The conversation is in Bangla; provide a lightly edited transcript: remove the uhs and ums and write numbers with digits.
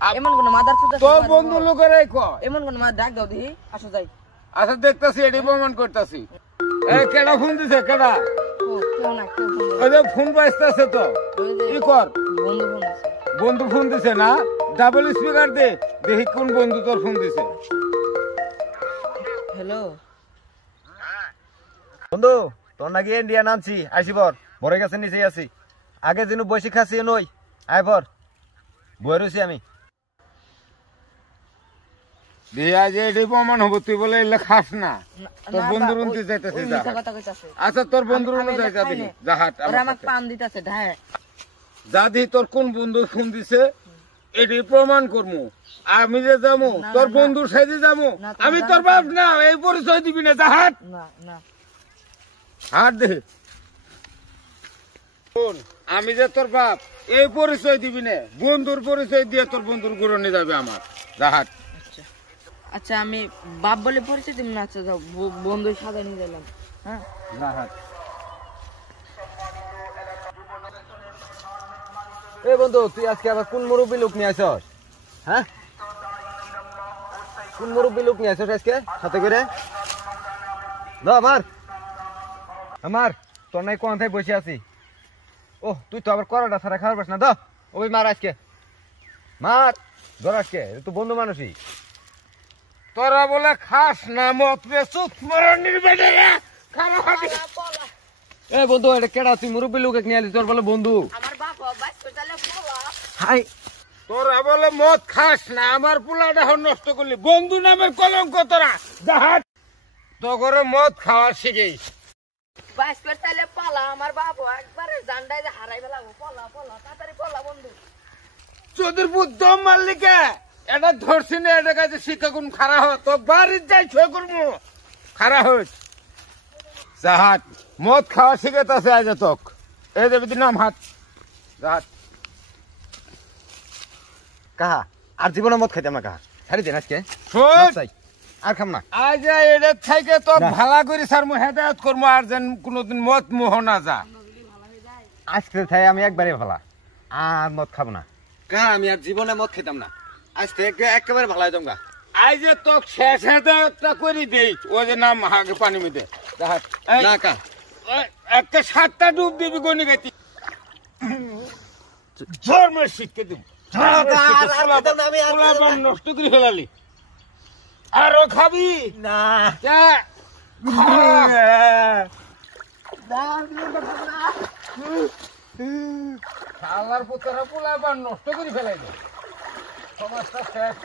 এমন কোন মাদার চুদা তোর বন্ধু লোকেরাই কয় এমন কোন মা ডাক দাও দেখি আসো যাই আচ্ছা দেখতাছি এটি প্রমাণ করতাছি এই কেডা ফোন দিছে কেডা কেউ না কেউ ওই যে ফোন বাজতাছে তো ই কর বন্ধু ফোন আছে বন্ধু ফোন দিছে না ডাবল স্পিকার দে দেখি কোন বন্ধু তোর ফোন দিছে হ্যালো বন্ধু তোর নাকি ইন্ডিয়া নামছি আসি পর ভরে গেছে নিচেই আছি আগে যেন বসে খাচ্ছি নই আয় পর বই রয়েছি আমি বিয়া যে এটি প্রমাণ হবো তুই বলে এলে খাস না তোর বন্ধুর উনতে যাইতেছে আচ্ছা তোর বন্ধুর অনুযায়ী যাবি জাহাট আমাকে পান দিতেছে ঢায় যাদি তোর কোন বন্ধু ফোন দিছে এটি প্রমাণ করবো আমি যে যাবো তোর বন্ধুর সাইডে যাবো আমি তোর বাপ না এই পরিচয় দিবি না জাহাট না না হাট দে শোন আমি যে তোর বাপ এই পরিচয় দিবি না বন্ধুর পরিচয় দিয়ে তোর বন্ধুর গুরু নিয়ে যাবে আমার জাহাট আচ্ছা আমি বাপ বলে পরিচয় দিব না আচ্ছা যাও বন্ধুর সাথে নিয়ে গেলাম হ্যাঁ জাহাট এ বন্ধু তুই আজকে আবার কোন মুরব্বী লোক নিয়ে আসস হ্যাঁ কোন মুরব্বী লোক নিয়ে আসস আজকে সাথে করে আমার তোর নাই কোথায় বসে আছি ও তুই তো আবার করাটা ছাড়া খাবার পাস না দ ওই মার আজকে মার ধর আজকে তুই বন্ধু মানুষই তোরা বলে খাস না মত রে চুপ মরণের বেড়ে খারাপ হবে এ বন্ধু এটা কেডা তুই মুরব্বী লোক নিয়ে আলি তোর বলে বন্ধু আমার বাপ বাইস করে তাহলে পোলা হাই তোরা বলে মদ খাস না আমার পোলাটা নষ্ট করলি বন্ধু নামের কলঙ্ক তোরা জাহাট তো করে মদ খাওয়া শিখেই বাইস করে তাহলে পোলা আমার বাপ একবারে জান্ডায় যে হারাই ফেলাবো পোলা পোলা তাড়াতাড়ি পোলা বন্ধু চোদ্দ বুদ্ধ মাল্লিকে এটা ধরছি না এটা কাছে শিক্ষা কোন খারা হয় তো বাড়ির যাই ছয় করবো খারা হয়েছে জাহাট মদ খাওয়া শিখেতেছে আজ তোক এই দেবী নাম হাত জাহাট কাহা আর জীবনে মদ খাইতাম না কাহা ছাড়ি দেন আজকে শোন চাই আর খাম না আজ এদের থেকে তো ভালা করি স্যার মু হেদায়ত করবো আর যেন কোনোদিন মদ মোহ না যা আজকে তাই আমি একবারে ভালা আর মদ খাবো না কাহা আমি আর জীবনে মদ খেতাম না আজ থেকে একেবারে ভালো হইতাম গা আজ যে তো শেষ হেদায়তটা করে দেই ও যে নাম হাগে পানি মেদে না কা একটা 7টা ডুব দিবি গনি গাইতি ধর্মের শিক্ষা দিব নষ্ট করে ফেলালি আরো খাবি না শালার পুতরা পোলা নষ্ট করে ফেলাই সমাজটা শেষ